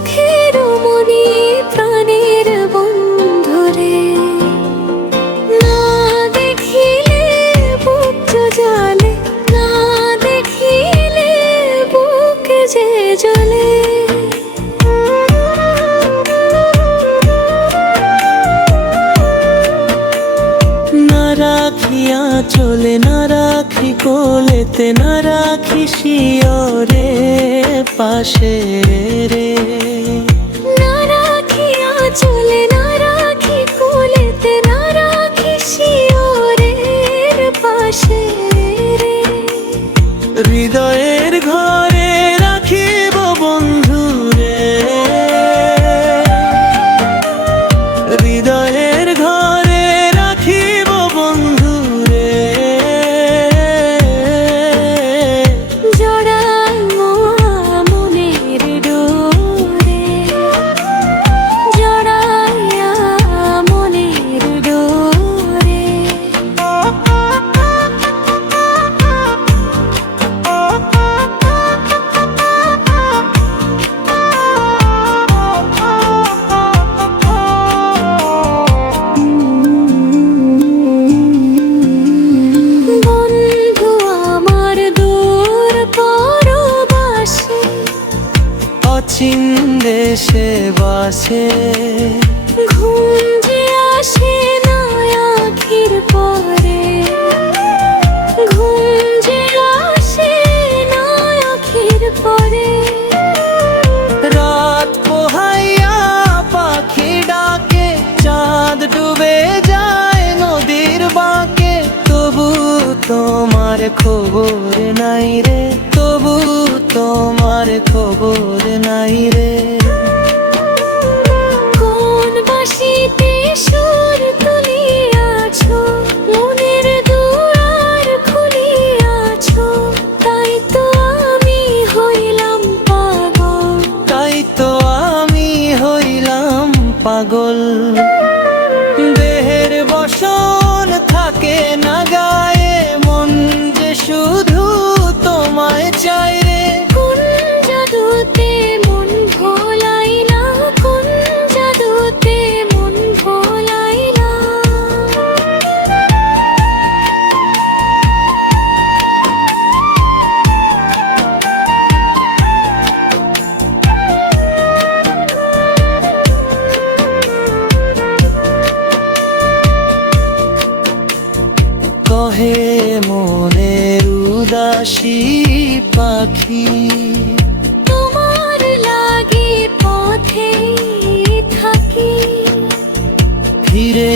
চোখের মনি প্রাণের বন্ধুরে, না দেখিলে বুক জ্বলে, না দেখিলে বুক যে জ্বলে। না রাখিয়া চলে, না রাখি কোলেতে, না রাখি শিয়রে পাশে রে। না রাখিয়া চলে, না রাখি কোলেতে, না রাখি শিয়রের পাশে রে। হৃদয়ের ঘরে রাখিব বন্ধু রে, হৃদয়ের ঘরে রাখিব বন্ধু রে। জড়াইয়া মনের ডোরে, জড়াইয়া মনের ডোরে। বন্ধু আমার দূর পরবাসে, অচিন দেশে বাসে। ঘুম যে আসে না আখির পরে, ঘুম যে আসে না আখির পরে। রাত পোহাইয়া পাখি ডাকে, চাঁদ ডুবে যায় নদীর বাঁকে, তবু তোমার খবর নাই রে, তবু তোমার খবর নাই রে। কোন বাঁশিতে সুর তুলিয়াছো, মনের দুয়ার খুলিয়াছো, তাই তো আমি হইলাম পাগল, তাই তো আমি হইলাম পাগল। দেহের বসন থাকে না গায়ে, মন যে শুধু তোমায় চাই রে। কোন জাদুতে মন ভোলাইলা, কোন জাদুতে মন ভোলাইলা। কহে মনের উদাসী পাখি, তোমার লাগি পথে থাকি, ফিরে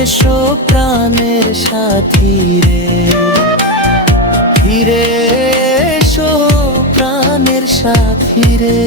এসো প্রাণের সাথী রে, ফিরে এসো প্রাণের সাথী রে।